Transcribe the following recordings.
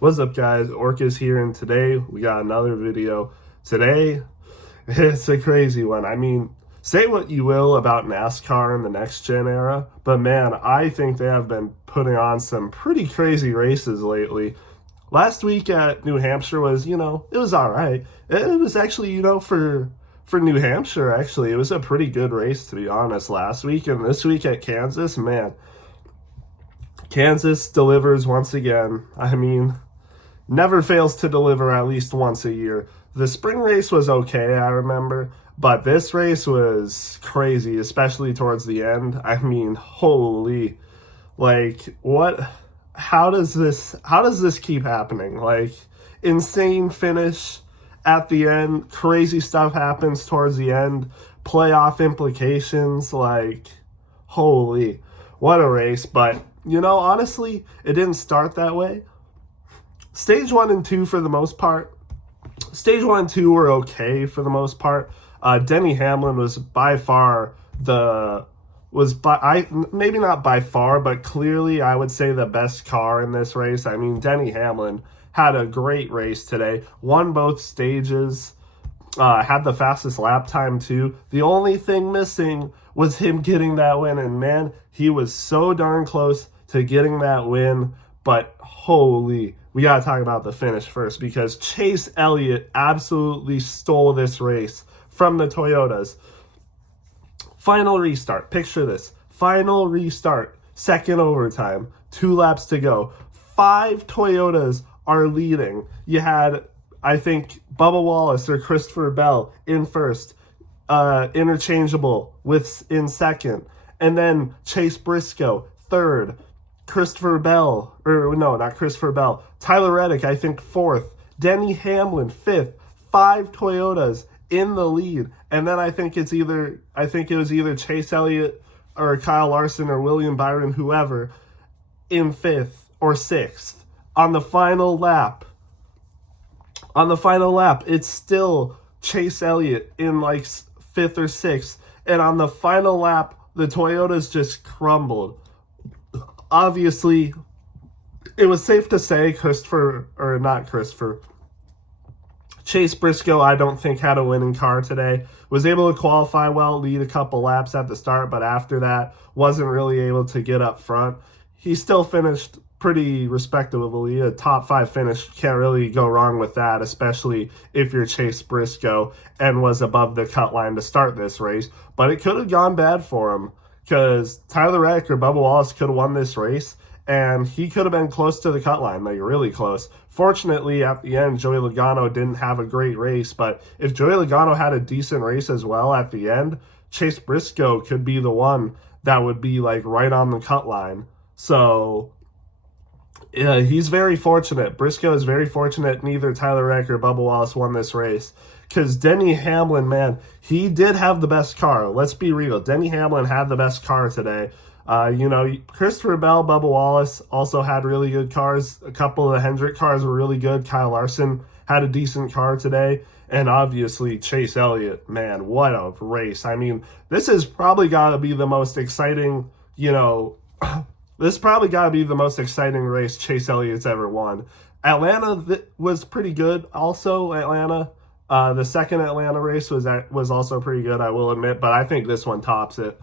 What's up, guys? Orcus here, and today we got another video. Today, it's a crazy one. I mean, say what you will about NASCAR in the next gen era, but man, I think they have been putting on some pretty crazy races lately. Last week at New Hampshire was, it was all right. It was actually, for New Hampshire, actually, it was a pretty good race, to be honest, last week. And this week at Kansas, man, Kansas delivers once again. I mean, never fails to deliver at least once a year. The spring race was okay, I remember, but this race was crazy, especially towards the end. I mean, holy, like what how does this keep happening? Like insane finish at the end, crazy stuff happens towards the end, playoff implications, like holy, what a race. But honestly, it didn't start that way. Stage one and two, for the most part, stage one and two were okay for the most part. Denny Hamlin was by far the was by I maybe not by far, but clearly I would say the best car in this race. I mean, Denny Hamlin had a great race today, won both stages, had the fastest lap time too. The only thing missing was him getting that win, and man, he was so darn close to getting that win. But holy, we got to talk about the finish first, because Chase Elliott absolutely stole this race from the Toyotas. Final restart. Picture this. Final restart. Second overtime. 2 laps to go. 5 Toyotas are leading. You had, I think, Bubba Wallace or Christopher Bell in first. Interchangeable with in second. And then Chase Briscoe third. Christopher Bell, or no, not Christopher Bell. Tyler Reddick, I think, fourth. Denny Hamlin, fifth. 5 Toyotas in the lead. And then I think it was either Chase Elliott or Kyle Larson or William Byron, whoever, in fifth or sixth. On the final lap, it's still Chase Elliott in like fifth or sixth. And on the final lap, the Toyotas just crumbled. Obviously, it was safe to say Chase Briscoe, I don't think, had a winning car today. Was able to qualify well, lead a couple laps at the start, but after that, wasn't really able to get up front. He still finished pretty respectably. A top 5 finish, can't really go wrong with that, especially if you're Chase Briscoe and was above the cut line to start this race. But it could have gone bad for him, because Tyler Reddick or Bubba Wallace could have won this race, and he could have been close to the cut line, like really close. Fortunately, at the end, Joey Logano didn't have a great race, but if Joey Logano had a decent race as well at the end, Chase Briscoe could be the one that would be like right on the cut line. So yeah, he's very fortunate. Briscoe is very fortunate neither Tyler Reddick or Bubba Wallace won this race. Because Denny Hamlin, man, he did have the best car. Let's be real. Denny Hamlin had the best car today. Christopher Bell, Bubba Wallace also had really good cars. A couple of the Hendrick cars were really good. Kyle Larson had a decent car today. And obviously, Chase Elliott, man, what a race. I mean, this has probably got to be the most exciting, this probably got to be the most exciting race Chase Elliott's ever won. Atlanta was pretty good also, Atlanta. The second Atlanta race was also pretty good, I will admit, but I think this one tops it.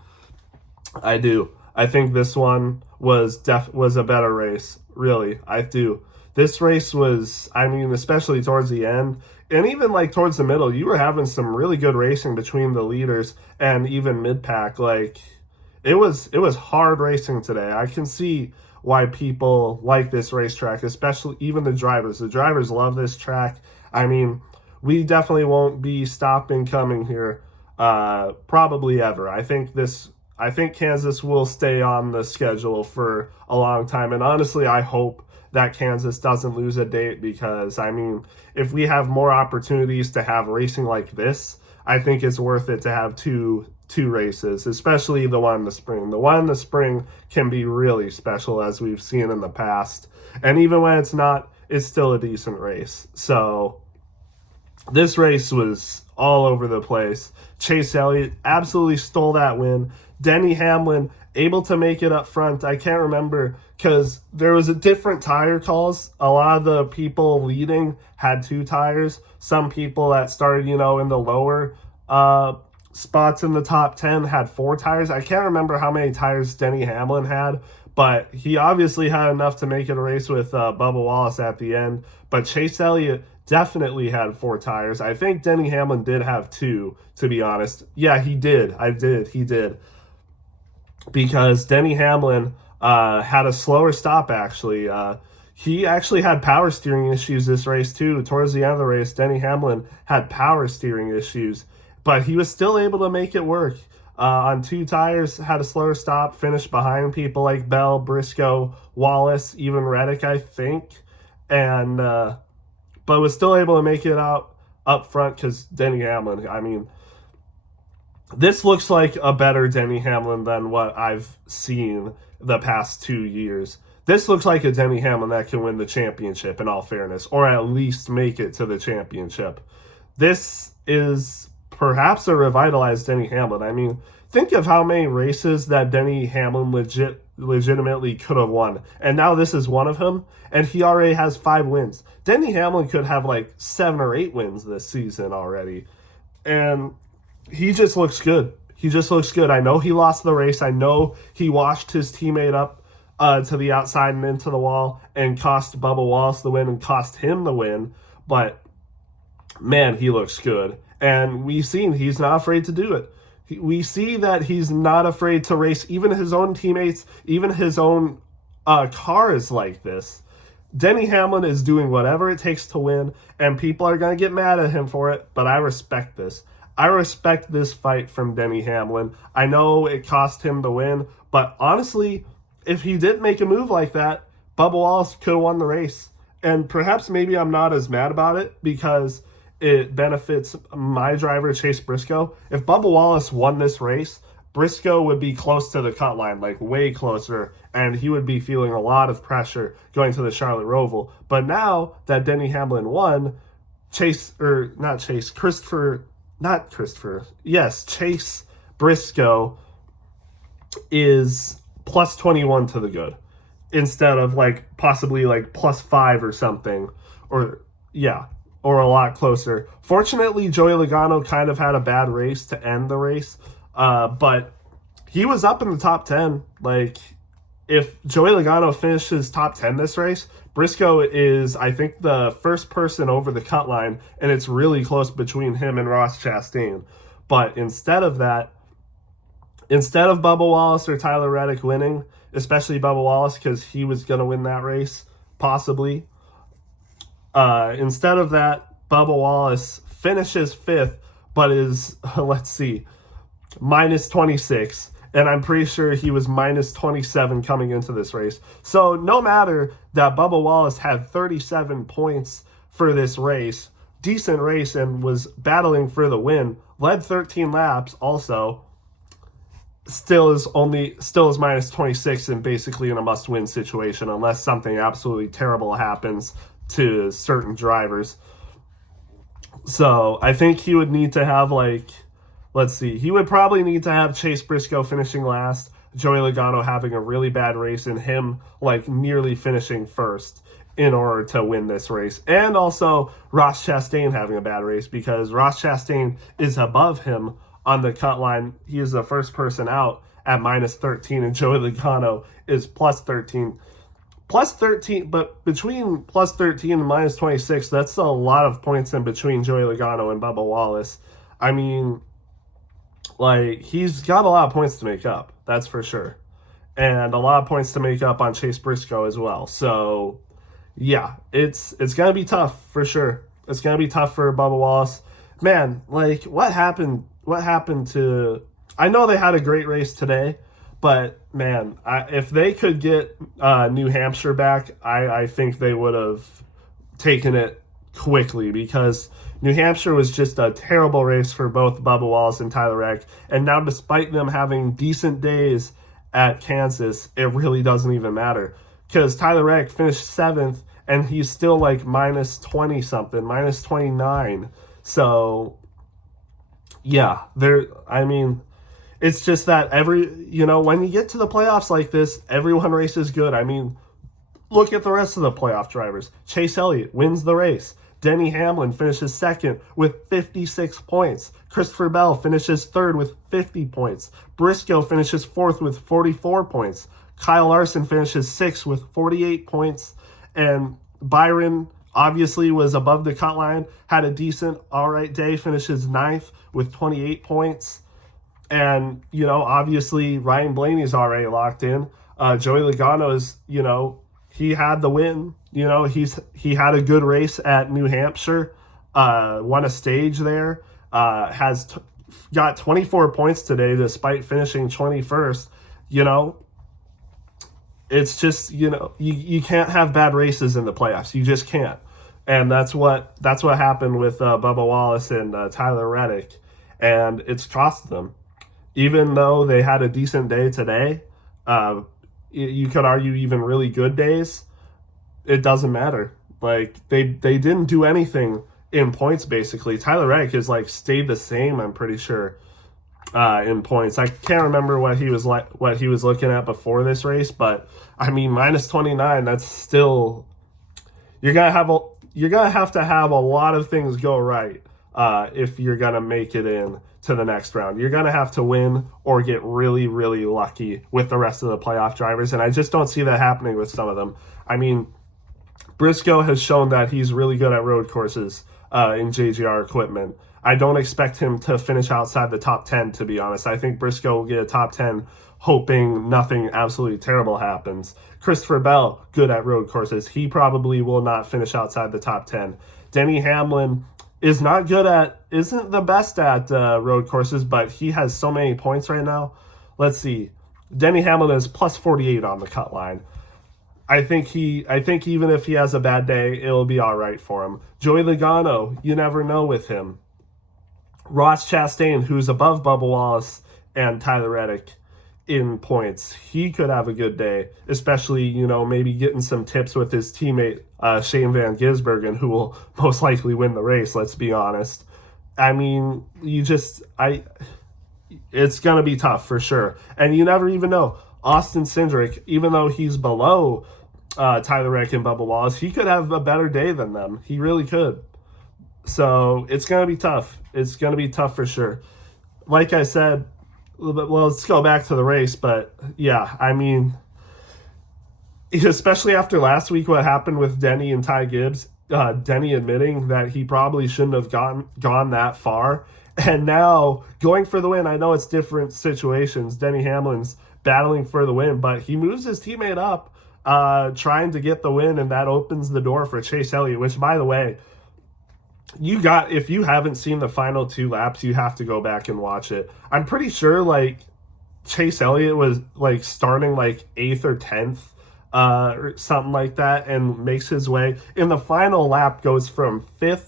I do. I think this one was a better race, really. I do. This race was, I mean, especially towards the end, and even like towards the middle, you were having some really good racing between the leaders and even mid-pack. Like it was hard racing today. I can see why people like this racetrack, especially even the drivers. The drivers love this track. I mean, we definitely won't be stopping coming here probably ever. I think Kansas will stay on the schedule for a long time. And honestly, I hope that Kansas doesn't lose a date, because, I mean, if we have more opportunities to have racing like this, I think it's worth it to have two races, especially the one in the spring. The one in the spring can be really special, as we've seen in the past. And even when it's not, it's still a decent race. So This race was all over the place. Chase Elliott absolutely stole that win. Denny Hamlin able to make it up front. I can't remember because there was a different tire calls. A lot of the people leading had 2 tires. Some people that started, in the lower spots in the top 10 had 4 tires. I can't remember how many tires Denny Hamlin had, but he obviously had enough to make it a race with Bubba Wallace at the end. But Chase Elliott definitely had 4 tires. I think Denny Hamlin did have 2, to be honest. Yeah, he did. He did. Because Denny Hamlin had a slower stop, actually. He actually had power steering issues this race, too. Towards the end of the race, Denny Hamlin had power steering issues, but he was still able to make it work. On 2 tires, had a slower stop, finished behind people like Bell, Briscoe, Wallace, even Reddick, I think. And but was still able to make it out up front because Denny Hamlin, I mean, this looks like a better Denny Hamlin than what I've seen the past 2 years. This looks like a Denny Hamlin that can win the championship, in all fairness, or at least make it to the championship. This is perhaps a revitalized Denny Hamlin. I mean, think of how many races that Denny Hamlin legitimately could have won. And now this is one of them, and he already has 5 wins. Denny Hamlin could have like 7 or 8 wins this season already. And he just looks good. He just looks good. I know he lost the race. I know he washed his teammate up to the outside and into the wall and cost Bubba Wallace the win and cost him the win. But, man, he looks good. And we've seen he's not afraid to do it. We see that he's not afraid to race even his own teammates, even his own cars like this. Denny Hamlin is doing whatever it takes to win, and people are going to get mad at him for it, but I respect this. I respect this fight from Denny Hamlin. I know it cost him the win, but honestly, if he didn't make a move like that, Bubba Wallace could have won the race. And perhaps maybe I'm not as mad about it because it benefits my driver, Chase Briscoe. If Bubba Wallace won this race, Briscoe would be close to the cut line, like way closer, and he would be feeling a lot of pressure going to the Charlotte Roval. But now that Denny Hamlin won, Chase Briscoe is plus 21 to the good instead of like possibly like plus 5 or something, or a lot closer. Fortunately, Joey Logano kind of had a bad race to end the race, but he was up in the top 10. Like, if Joey Logano finishes top 10 this race, Briscoe is, I think, the first person over the cut line, and it's really close between him and Ross Chastain. But instead of Bubba Wallace or Tyler Reddick winning, especially Bubba Wallace because he was going to win that race, possibly, instead of that, Bubba Wallace finishes 5th, but is, let's see, minus 26. And I'm pretty sure he was minus 27 coming into this race. So no matter that Bubba Wallace had 37 points for this race, decent race, and was battling for the win, led 13 laps also, still is minus 26 and basically in a must-win situation unless something absolutely terrible happens to certain drivers. So I think he would need to have he would probably need to have Chase Briscoe finishing last, Joey Logano having a really bad race, and him nearly finishing first in order to win this race. And also Ross Chastain having a bad race because Ross Chastain is above him on the cut line. He is the first person out at minus 13, and Joey Logano is plus 13. Plus 13, but between plus 13 and minus 26, that's a lot of points in between Joey Logano and Bubba Wallace. I mean, he's got a lot of points to make up, that's for sure. And a lot of points to make up on Chase Briscoe as well. So, yeah, it's going to be tough, for sure. It's going to be tough for Bubba Wallace. Man, what happened to... I know they had a great race today, but, man, if they could get New Hampshire back, I think they would have taken it quickly because New Hampshire was just a terrible race for both Bubba Wallace and Tyler Reddick. And now despite them having decent days at Kansas, it really doesn't even matter because Tyler Reddick finished 7th and he's still minus 20 something, minus 29. So yeah, it's just that when you get to the playoffs like this, everyone races good. I mean, look at the rest of the playoff drivers. Chase Elliott wins the race. Denny Hamlin finishes second with 56 points. Christopher Bell finishes third with 50 points. Briscoe finishes fourth with 44 points. Kyle Larson finishes sixth with 48 points. And Byron obviously was above the cut line, had a decent, all right day, finishes ninth with 28 points. And, obviously Ryan Blaney's already locked in. Joey Logano is, he had the win. He had a good race at New Hampshire, won a stage there, got 24 points today despite finishing 21st. It's just, you can't have bad races in the playoffs. You just can't. And that's what happened with Bubba Wallace and Tyler Reddick, and it's cost them. Even though they had a decent day today, you could argue even really good days, it doesn't matter. Like, they didn't do anything in points, basically. Tyler Reddick has, stayed the same, I'm pretty sure, in points. I can't remember what he was looking at before this race, but, I mean, minus 29, that's still... You're gonna have to have a lot of things go right if you're gonna make it in to the next round. You're going to have to win or get really, really lucky with the rest of the playoff drivers, and I just don't see that happening with some of them. I mean, Briscoe has shown that he's really good at road courses in JGR equipment. I don't expect him to finish outside the top 10, to be honest. I think Briscoe will get a top 10 hoping nothing absolutely terrible happens. Christopher Bell, good at road courses. He probably will not finish outside the top 10. Denny Hamlin isn't the best at road courses, but he has so many points right now. Let's see. Denny Hamlin is plus 48 on the cut line. I think even if he has a bad day, it'll be all right for him. Joey Logano, you never know with him. Ross Chastain, who's above Bubba Wallace and Tyler Reddick in points, he could have a good day, especially, maybe getting some tips with his teammate Shane Van Gisbergen, who will most likely win the race, let's be honest. I mean, it's going to be tough for sure. And you never even know. Austin Cindric, even though he's below Tyler Reddick and Bubba Wallace, he could have a better day than them. He really could. So it's going to be tough. It's going to be tough for sure. Like I said, well, let's go back to the race. But yeah, I mean, especially after last week, what happened with Denny and Ty Gibbs, Denny admitting that he probably shouldn't have gone that far. And now going for the win, I know it's different situations. Denny Hamlin's battling for the win, but he moves his teammate up, trying to get the win, and that opens the door for Chase Elliott, which, by the way, if you haven't seen the final two laps, you have to go back and watch it. I'm pretty sure, Chase Elliott was, starting, 8th or 10th, or something like that, and makes his way. In the final lap, goes from 5th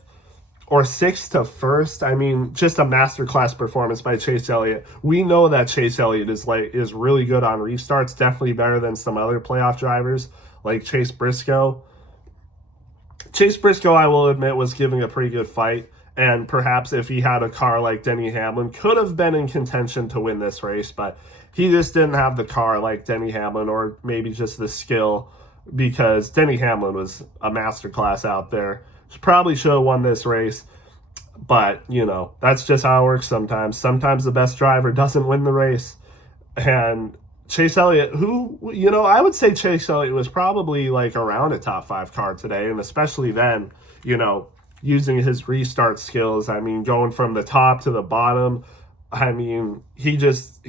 or 6th to 1st. I mean, just a masterclass performance by Chase Elliott. We know that Chase Elliott is really good on restarts, definitely better than some other playoff drivers like Chase Briscoe. Chase Briscoe, I will admit, was giving a pretty good fight, and perhaps if he had a car like Denny Hamlin, could have been in contention to win this race, but he just didn't have the car like Denny Hamlin, or maybe just the skill, because Denny Hamlin was a masterclass out there. Probably should have won this race, but, that's just how it works sometimes. Sometimes the best driver doesn't win the race, and Chase Elliott, who, I would say Chase Elliott was probably around a top 5 car today, and especially then, using his restart skills. I mean, going from the top to the bottom, I mean, he just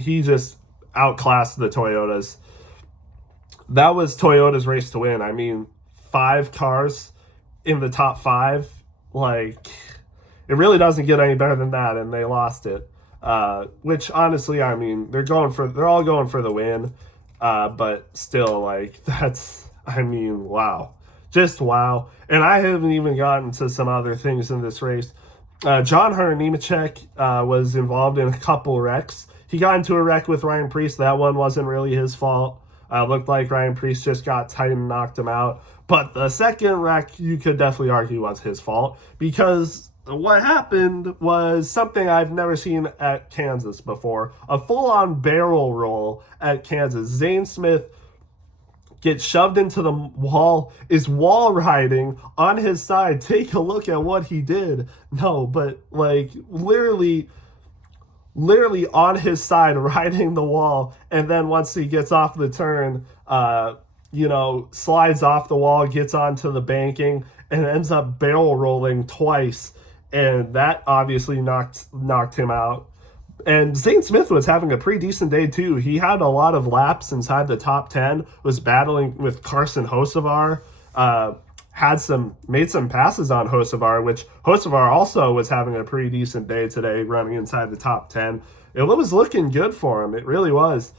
outclassed the Toyotas. That was Toyota's race to win. I mean, 5 cars in the top 5, it really doesn't get any better than that, and they lost it. Which honestly, I mean, they're all going for the win, but still, wow, just wow. And I haven't even gotten to some other things in this race. John Hunter Nemechek was involved in a couple wrecks. He got into a wreck with Ryan Preece. That one wasn't really his fault. Looked like Ryan Preece just got tight and knocked him out. But the second wreck, you could definitely argue was his fault, because what happened was something I've never seen at Kansas before. A full-on barrel roll at Kansas. Zane Smith gets shoved into the wall, is wall riding on his side. Take a look at what he did. No, but like literally on his side riding the wall, and then once he gets off the turn, slides off the wall, gets onto the banking, and ends up barrel rolling twice, and that obviously knocked him out. And Zane Smith was having a pretty decent day too. He had a lot of laps inside the top 10, was battling with Carson Hocevar, made some passes on Hocevar, which Hocevar also was having a pretty decent day today, running inside the top 10. It was looking good for him. It really was.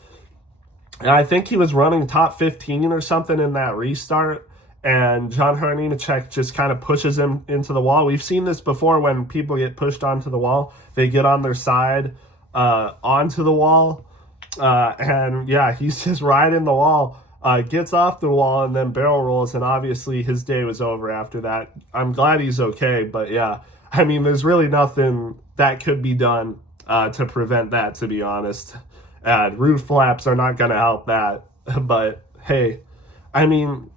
And I think he was running top 15 or something in that restart. And John Hunter Nemechek just kind of pushes him into the wall. We've seen this before when people get pushed onto the wall. They get on their side onto the wall. And yeah, he's just riding the wall. Gets off the wall and then barrel rolls, and obviously his day was over after that. I'm glad he's okay, but yeah, I mean, there's really nothing that could be done to prevent that, to be honest. Roof flaps are not going to help that, but hey, I mean,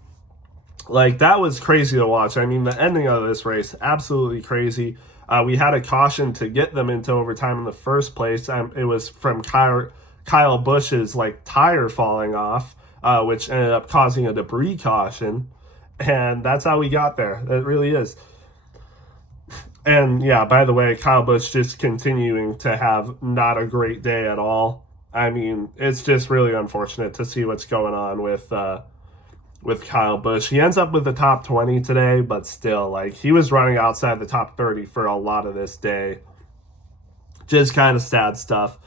like, that was crazy to watch. I mean, the ending of this race, absolutely crazy. We had a caution to get them into overtime in the first place. It was from Kyle Busch's tire falling off, which ended up causing a debris caution. And that's how we got there. It really is. And yeah, by the way, Kyle Busch just continuing to have not a great day at all. I mean, it's just really unfortunate to see what's going on with Kyle Busch. He ends up with the top 20 today, but still, he was running outside the top 30 for a lot of this day. Just kind of sad stuff.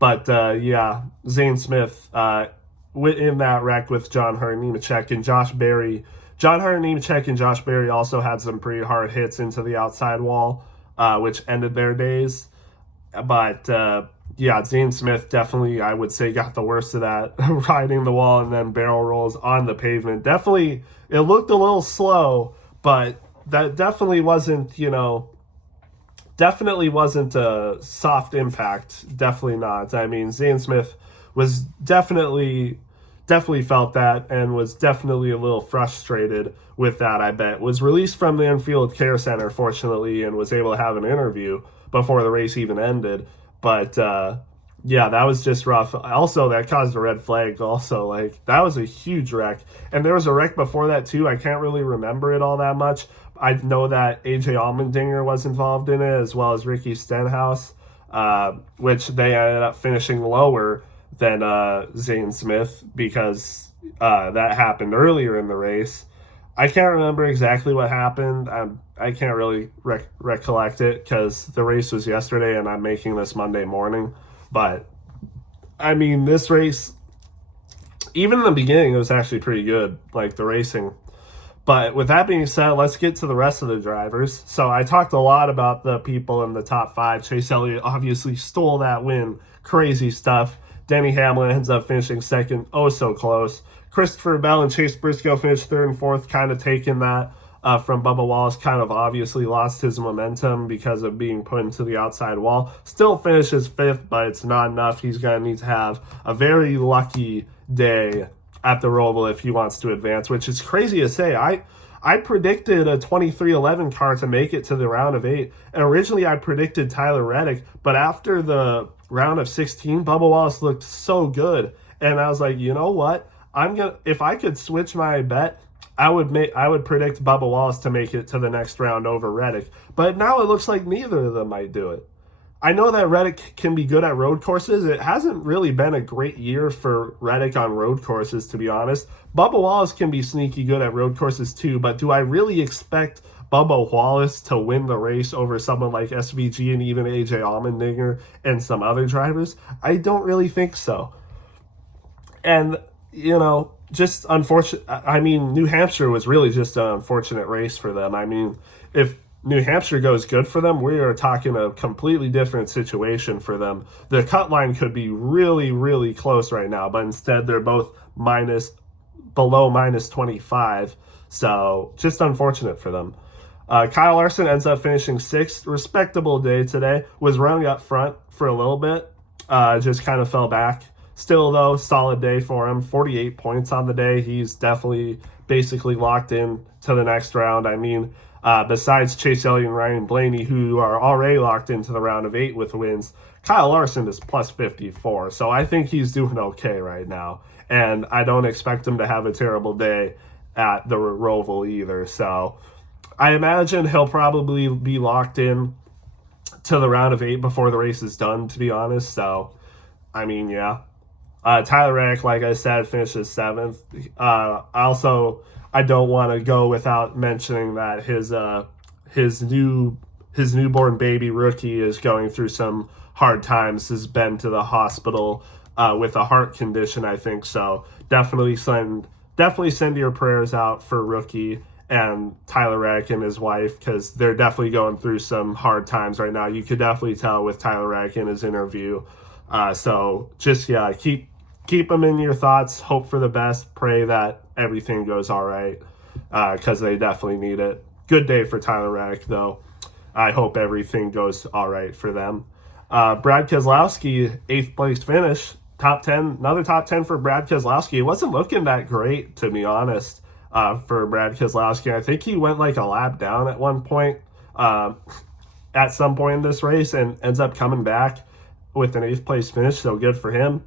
But yeah, Zane Smith in that wreck with John Hunter Nemechek and Josh Berry. John Hunter Nemechek and Josh Berry also had some pretty hard hits into the outside wall, which ended their days. But yeah, Zane Smith definitely, I would say, got the worst of that, riding the wall and then barrel rolls on the pavement. Definitely, it looked a little slow, but that definitely wasn't a soft impact. Definitely not. I mean, Zane Smith was definitely felt that and was definitely a little frustrated with that, I bet. Was released from the infield care center, fortunately, and was able to have an interview before the race even ended. But yeah, that was just rough. Also, that caused a red flag. Also, that was a huge wreck. And there was a wreck before that too. I can't really remember it all that much. I know that AJ Allmendinger was involved in it, as well as Ricky Stenhouse, which they ended up finishing lower than Zane Smith because that happened earlier in the race. I can't remember exactly what happened. I can't really recollect it because the race was yesterday and I'm making this Monday morning. But, I mean, this race, even in the beginning, it was actually pretty good, the racing. But with that being said, let's get to the rest of the drivers. So I talked a lot about the people in the top 5. Chase Elliott obviously stole that win. Crazy stuff. Denny Hamlin ends up finishing second. Oh, so close. Christopher Bell and Chase Briscoe finished 3rd and 4th, kind of taking that from Bubba Wallace. Kind of obviously lost his momentum because of being put into the outside wall. Still finishes 5th, but it's not enough. He's going to need to have a very lucky day at the Roval if he wants to advance, which is crazy to say. I predicted a 23-11 car to make it to the round of 8. And originally I predicted Tyler Reddick, but after the round of 16, Bubba Wallace looked so good. And I was like, you know what? If I could switch my bet, I would predict Bubba Wallace to make it to the next round over Reddick. But now it looks like neither of them might do it. I know that Reddick can be good at road courses. It hasn't really been a great year for Reddick on road courses, to be honest. Bubba Wallace can be sneaky good at road courses too, but do I really expect Bubba Wallace to win the race over someone like SVG and even AJ Allmendinger and some other drivers? I don't really think so. And, just unfortunate. I mean, New Hampshire was really just an unfortunate race for them. I mean, if New Hampshire goes good for them, we are talking a completely different situation for them. The cut line could be really, really close right now, but instead they're both below minus 25. So just unfortunate for them. Kyle Larson ends up finishing sixth. Respectable day today. Was running up front for a little bit. Just kind of fell back. Still, though, solid day for him. 48 points on the day. He's definitely basically locked in to the next round. I mean, besides Chase Elliott and Ryan Blaney, who are already locked into the round of 8 with wins, Kyle Larson is plus 54. So I think he's doing okay right now. And I don't expect him to have a terrible day at the Roval either. So I imagine he'll probably be locked in to the round of 8 before the race is done, to be honest. So, I mean, yeah. Tyler Reddick, like I said, finishes 7th. I don't want to go without mentioning that his newborn baby Rookie is going through some hard times. Has been to the hospital with a heart condition, I think. So definitely send your prayers out for Rookie and Tyler Reddick and his wife, because they're definitely going through some hard times right now. You could definitely tell with Tyler Reddick in his interview. So just, yeah, keep them in your thoughts. Hope for the best. Pray that everything goes all right, because they definitely need it. Good day for Tyler Reddick, though. I hope everything goes all right for them. Brad Keselowski, 8th place finish. Top 10, another top 10 for Brad Keselowski. It wasn't looking that great, to be honest, for Brad Keselowski. I think he went like a lap down at one point, at some point in this race, and ends up coming back with an 8th place finish, so good for him.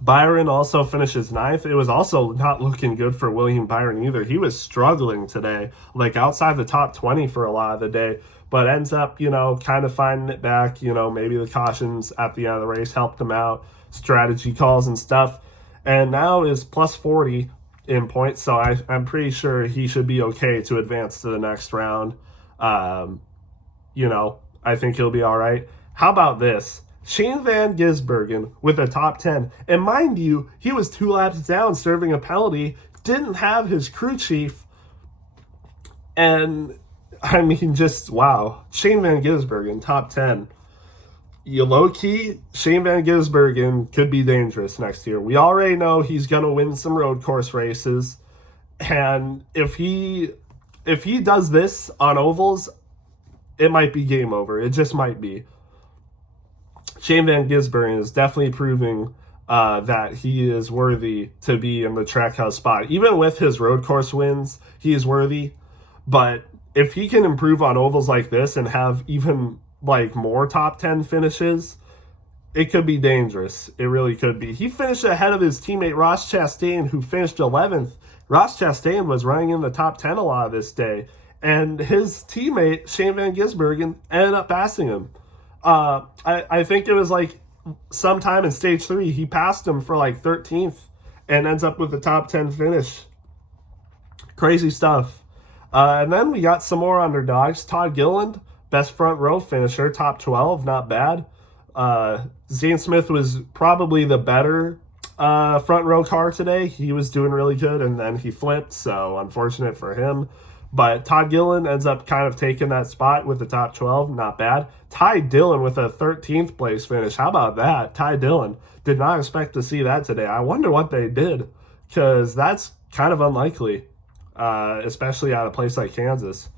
Byron also finishes 9th. It was also not looking good for William Byron either. He was struggling today, like outside the top 20 for a lot of the day, but ends up, kind of finding it back. Maybe the cautions at the end of the race helped him out, strategy calls and stuff, and now is plus 40 in points, so I'm pretty sure he should be okay to advance to the next round. I think he'll be all right. How about this? Shane Van Gisbergen with a top 10. And mind you, he was 2 laps down serving a penalty, didn't have his crew chief. And, I mean, just, wow. Shane Van Gisbergen, top 10. Low-key, Shane Van Gisbergen could be dangerous next year. We already know he's going to win some road course races. And if he does this on ovals, it might be game over. It just might be. Shane Van Gisbergen is definitely proving that he is worthy to be in the Trackhouse spot. Even with his road course wins, he is worthy. But if he can improve on ovals like this and have even more top 10 finishes, it could be dangerous. It really could be. He finished ahead of his teammate Ross Chastain, who finished 11th. Ross Chastain was running in the top 10 a lot of this day, and his teammate Shane Van Gisbergen ended up passing him. I think it was sometime in stage 3, he passed him for 13th and ends up with a top 10 finish. Crazy stuff. And then we got some more underdogs. Todd Gilliland, best front row finisher, top 12, not bad. Zane Smith was probably the better front row car today. He was doing really good, and then he flipped, so unfortunate for him. But Todd Gilliland ends up kind of taking that spot with the top 12. Not bad. Ty Dillon with a 13th place finish. How about that? Ty Dillon. Did not expect to see that today. I wonder what they did, because that's kind of unlikely, especially at a place like Kansas.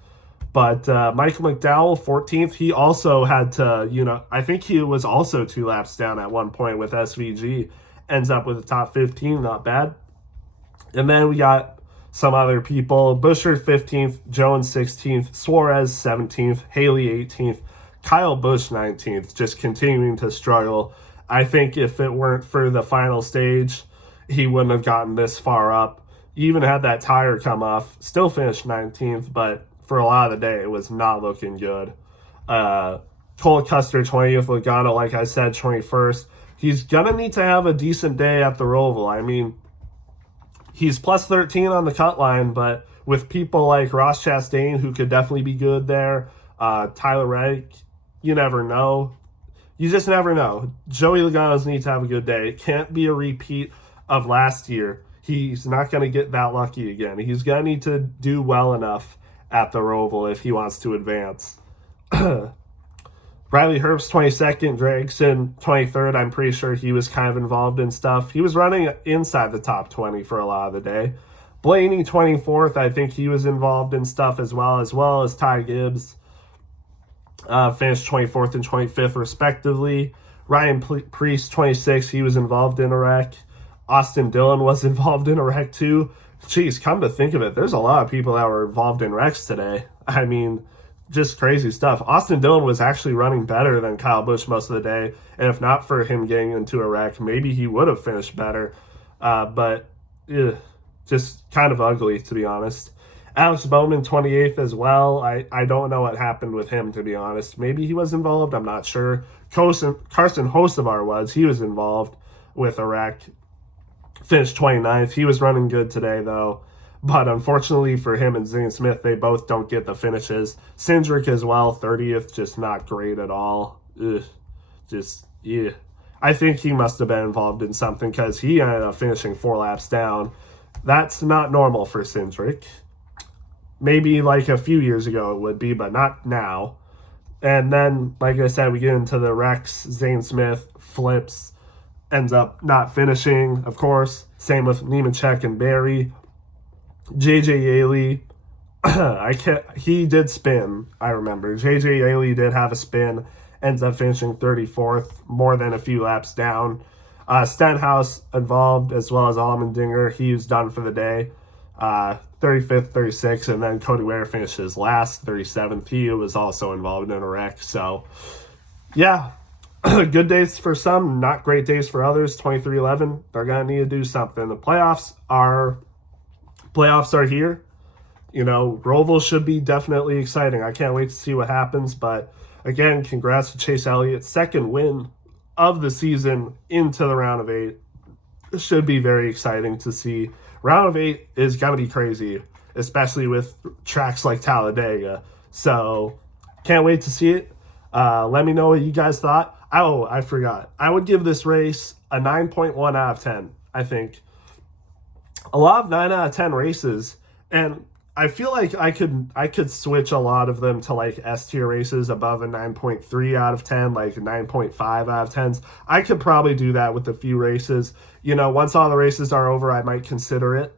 But Michael McDowell, 14th. He also had to, I think he was also 2 laps down at one point with SVG. Ends up with a top 15. Not bad. And then we got some other people. Buescher 15th, Jones 16th, Suarez 17th, Haley 18th, Kyle Busch 19th, just continuing to struggle. I think if it weren't for the final stage, he wouldn't have gotten this far up. He even had that tire come off, still finished 19th, but for a lot of the day, it was not looking good. Cole Custer 20th, Logano, like I said, 21st. He's going to need to have a decent day at the Roval. I mean, he's plus 13 on the cut line, but with people like Ross Chastain, who could definitely be good there, Tyler Reddick, you never know. You just never know. Joey Logano's needs to have a good day. It can't be a repeat of last year. He's not going to get that lucky again. He's going to need to do well enough at the Roval if he wants to advance. Riley Herbst 22nd, Gregson 23rd. I'm pretty sure he was kind of involved in stuff. He was running inside the top 20 for a lot of the day. Blaney 24th, I think he was involved in stuff as well as Ty Gibbs. Finished 24th and 25th respectively. Ryan Priest 26th, he was involved in a wreck. Austin Dillon was involved in a wreck too. Jeez, come to think of it, there's a lot of people that were involved in wrecks today. I mean, just crazy stuff. Austin Dillon was actually running better than Kyle Busch most of the day, and if not for him getting into a wreck, maybe he would have finished better. But just kind of ugly, to be honest. Alex Bowman 28th as well. I don't know what happened with him, to be honest. Maybe he was involved, I'm not sure. Carson Hocevar he was involved with a wreck. Finished 29th. He was running good today, though. But unfortunately for him and Zane Smith, they both don't get the finishes. Cindric as well, 30th, just not great at all. Yeah. I think he must have been involved in something because he ended up finishing 4 laps down. That's not normal for Cindric. Maybe like a few years ago it would be, but not now. And then, like I said, we get into the wrecks. Zane Smith flips, ends up not finishing, of course. Same with Nemechek and Barry. JJ Yeley, he did spin, I remember. JJ Yeley did have a spin, ends up finishing 34th, more than a few laps down. Stenhouse involved, as well as Allmendinger. He was done for the day. 35th, 36th, and then Cody Ware finishes last, 37th. He was also involved in a wreck. So, yeah, good days for some, not great days for others. 23-11, they're going to need to do something. The playoffs are here. You know, Roval should be definitely exciting. I can't wait to see what happens. But, again, congrats to Chase Elliott. Second win of the season into the round of 8. It should be very exciting to see. Round of 8 is going to be crazy, especially with tracks like Talladega. So, can't wait to see it. Let me know what you guys thought. Oh, I forgot. I would give this race a 9.1 out of 10, I think. A lot of 9 out of 10 races, and I feel like I could switch a lot of them to like S tier races above a 9.3 out of 10, like 9.5 out of 10s. I could probably do that with a few races. You know, once all the races are over, I might consider it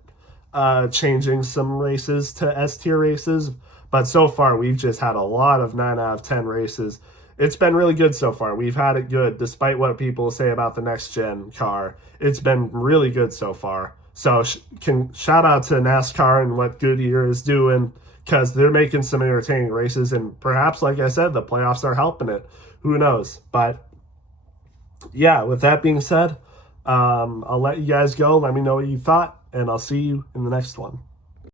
changing some races to S tier races. But so far, we've just had a lot of 9 out of 10 races. It's been really good so far. We've had it good, despite what people say about the next gen car. It's been really good so far. So shout out to NASCAR and what Goodyear is doing, because they're making some entertaining races, and perhaps, like I said, the playoffs are helping it. Who knows? But yeah, with that being said, I'll let you guys go. Let me know what you thought, and I'll see you in the next one.